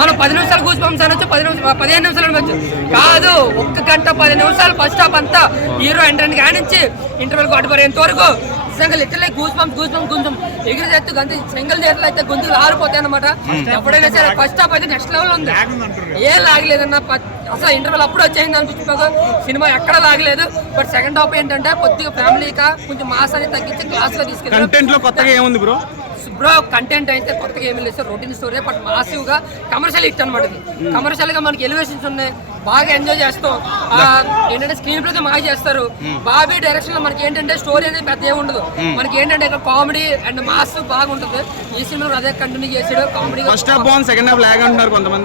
మనం 10 నిమిషాలు goose bumps అనొచ్చు, 15 నిమిషాలు అనొచ్చు. కాదు, 1 గంట 10 నిమిషాలు ఫస్ట్ హాఫ్ అంతా హీరో ఎంట్రెన్స్ కానించి ఇంటర్వెల్ కొట్టబోయేంత వరకు నిజంగా లిటరల్లీ గూస్ బంప్స్ ఎగిరి చేస్తూ గంత సింగిల్ థియేటర్లు అయితే గొంతులు ఆరిపోతాయి అనమాట. ఎప్పుడైనా సరే ఫస్ట్ హాఫ్ అయితే నెక్స్ట్ లెవెల్ ఉంది, ఏం లాగలేదన్న. అసలు ఇంటర్వెల్ అప్పుడు వచ్చేసింది అనిపించుకోక సినిమా ఎక్కడ లాగలేదు. బట్ సెకండ్ హాఫ్ ఏంటంటే కొద్దిగా ఫ్యామిలీగా కొంచెం మాస్ అని తగ్గించి క్లాస్ లో తీసుకెళ్ళి బ్రో కంటెంట్ అయితే కొత్తగా ఏమి లేదు sir, routine story. But massive గా కమర్షియల్ హిట్ అనమాట. ఇది కమర్షియల్ గా మనకి ఎలివేషన్స్ ఉన్నాయి, బాగా ఎంజాయ్ చేస్తాం. ఏంటంటే స్క్రీన్ ప్లే బాగా చేస్తారు. బాబీ డైరెక్షన్ లో మనకి ఏంటంటే స్టోరీ అనేది పెద్ద ఏమి ఉండదు, మనకి ఏంటంటే ఇక్కడ కామెడీ అండ్ మాస్ బాగా ఉంటుంది. ఈ సినిమా అదే కంటిన్యూ చేసాడు. కామెడీ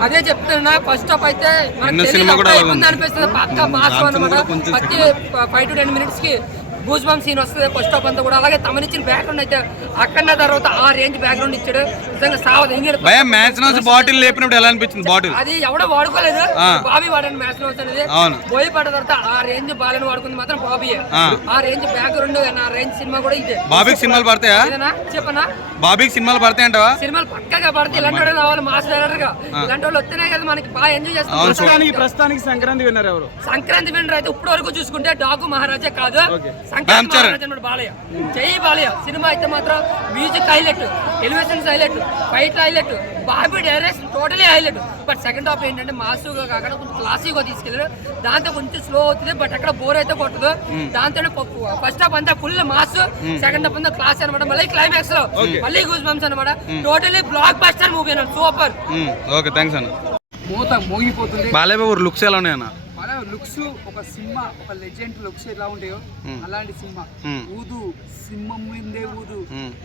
అదే చెప్తున్నా, ఫస్ట్ హాఫ్ అయితే మనకి అనిపిస్తుంది పక్క మాస్ అనమాట. ప్రతి 5 to 10 minutes కి గూస్ బంప్ సీన్ వస్తుంది ఫస్ట్ హాఫ్ అంతా కూడా. అలాగే తమనిచ్చిన బ్యాక్గ్రౌండ్ అయితే అక్కడ తర్వాత ఆ రేంజ్ బ్యాక్గ్రౌండ్ ఇచ్చాడు. నిజంగా అది ఎవడో వాడుకోలేదు, బాబీ వాడండి మ్యాచ్ నోట్స్ అనేది. పోయి పడ్డ తర్వాత ఆ రేంజ్ బాలని వాడుకుంది మాత్రం బాబీయే. ఆ రేంజ్ బ్యాక్గ్రౌండ్ ఆ రేంజ్ సినిమా కూడా ఇదే. బాబీకి సినిమాలు పడతాయా చెప్పనా? బాబీకి సినిమాలు పడతాయంటవా? సినిమాలు పక్కగా పడితే ఇలాంటి వాళ్ళు రావాలి మాస్ డైరెక్టర్ గా. ఇలాంటి వాళ్ళు వస్తేనే కదా మనకి బాగా ఎంజాయ్ చేస్తాం. ప్రస్తుతానికి సంక్రాంతి విన్నర్ ఎవరు? సంక్రాంతి విన్నర్ అయితే ఇప్పటి వరకు చూసుకుంటే డాకు మహారాజా కాదు, సంక్రాంతి మహారాజా బాలయ్య. జై బాలయ్య సినిమా అయితే మాత్రం music highlight, elevations highlight, fight highlight, Bobby direction totally highlight. But second half ఏంటంటే మాసుగా కాకుండా కొంచెం క్లాసీగా తీసుకెళ్ళారు. దాంతో కొంచెం స్లో అవుతుంది, బట్ అక్కడ బోర్ అయితే కొట్టదు. దాంతో ఫస్ట్ హాఫ్ అంతా ఫుల్ మాస్, సెకండ్ హాఫ్ అంతా క్లాస్ అనమాట. మళ్ళీ క్లైమాక్స్ లో మళ్ళీ గూస్ బంప్స్ అనమాట. టోటలీ బ్లాక్ బస్టర్ మూవీ అన్న, సూపర్. ఓకే, థాంక్స్ అన్న. మూత మోగిపోతుంది. బాలయ్య లుక్స్ ఎలా ఉన్నాయన్న? లుక్స్ ఒక సినిమా, ఒక లెజెండ్ లుక్స్ ఎలా ఉంటాయో అలాంటి సినిమా. ఊదు సింహం ముందే ఊదు,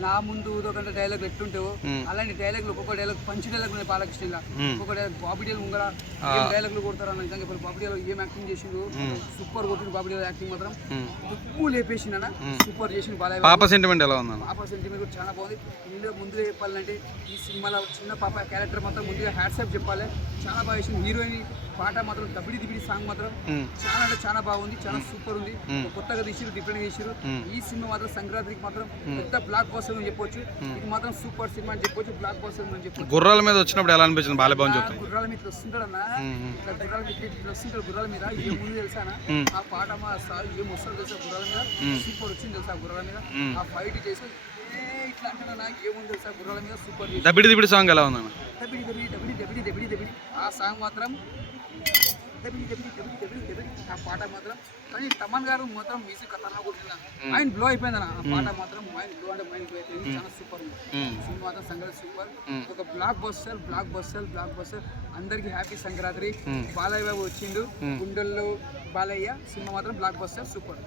నా ముందు ఊదు ఒక డైలాగ్ ఎట్లుంటావో అలాంటి డైలాగ్లు, ఒక్కొక్క డైలాగ్ పంచి డైలాగ్ ఉన్నాయి బాలకృష్ణ. ఒక్కొక్క డైలాగ్ బాబిడియల్ ముంగర ఏం డైలాగ్లు కొడతారన్న. నిజంగా ఇప్పుడు బాబిడియల్ ఏం యాక్టింగ్ చేసిండు, సూపర్ కొట్టింది. బాబిడియల్ యాక్టింగ్ మాత్రం ఉప్పు లేపేసిందన్న, సూపర్ చేసింది బాలయ్య. పాప సెంటిమెంట్ ఎలా ఉంది? పాప సెంటిమెంట్ కూడా చాలా బాగుంది. ముందుగా చెప్పాలంటే ఈ సినిమాలో చిన్న పాప క్యారెక్టర్ మాత్రం ముందుగా హ్యాట్సాప్ చెప్పాలి, చాలా బాగా చేసింది. హీరోయిన్ పాట మాత్రం దబిడి దిబిడి సాంగ్ మాత్రం చాలా అంటే చాలా బాగుంది, చాలా సూపర్ ఉంది. కొత్తగా తీసిరు, డిఫరెంట్ చేసిరు. ఈ సినిమా మాత్రం సంక్రాంతికి మాత్రం పెద్ద బ్లాక్ బస్టర్ అని చెప్పొచ్చు. ఇది మాత్రం సూపర్ సినిమా అని చెప్పొచ్చు, బ్లాక్ బస్టర్ అని చెప్పొచ్చు. గుర్రాల మీద వచ్చినప్పుడు ఎలా అనిపించింది? గుర్రాల మీద వస్తుంటాడన్నా, ఇట్లా గుర్రాల మీద వస్తుంటాడు. గుర్రాల మీద ఏ ముందు తెలుసానా, ఆ పాట మా సార్ ఏం వస్తుంది తెలుసా, గుర్రాల మీద సూపర్ వచ్చింది తెలుసా. గుర్రాల మీద ఆ ఫైట్ చేసి ఇట్లా అంటే నాకు ఏముంది తెలుసా, గుర్రాల మీద సూపర్. దబిడి దిబిడి సాంగ్ ఎలా ఉందన్న? దబిడి దబిడి దబిడి దబిడి దబిడి దబిడి ఆ సాంగ్ మాత్రం ఆ పాట మాత్రం. కానీ తమన్ గారు మాత్రం మ్యూజిక్ ఖతర్నా కొట్టిందా, మైండ్ బ్లో అయిపోయిందన్న. ఆ పాట మాత్రం మైండ్ బ్లో అంటే మైండ్ బ్లో అయిపోయింది, చాలా సూపర్ ఉంది సినిమా మాత్రం. సంక్రాంతి సూపర్, ఒక బ్లాక్ బస్టర్. అందరికి హ్యాపీ సంక్రాంతి. బాలయ్య బాబు వచ్చిండు, గుండెల్లో బాలయ్య సినిమా మాత్రం బ్లాక్ బస్టర్, సూపర్.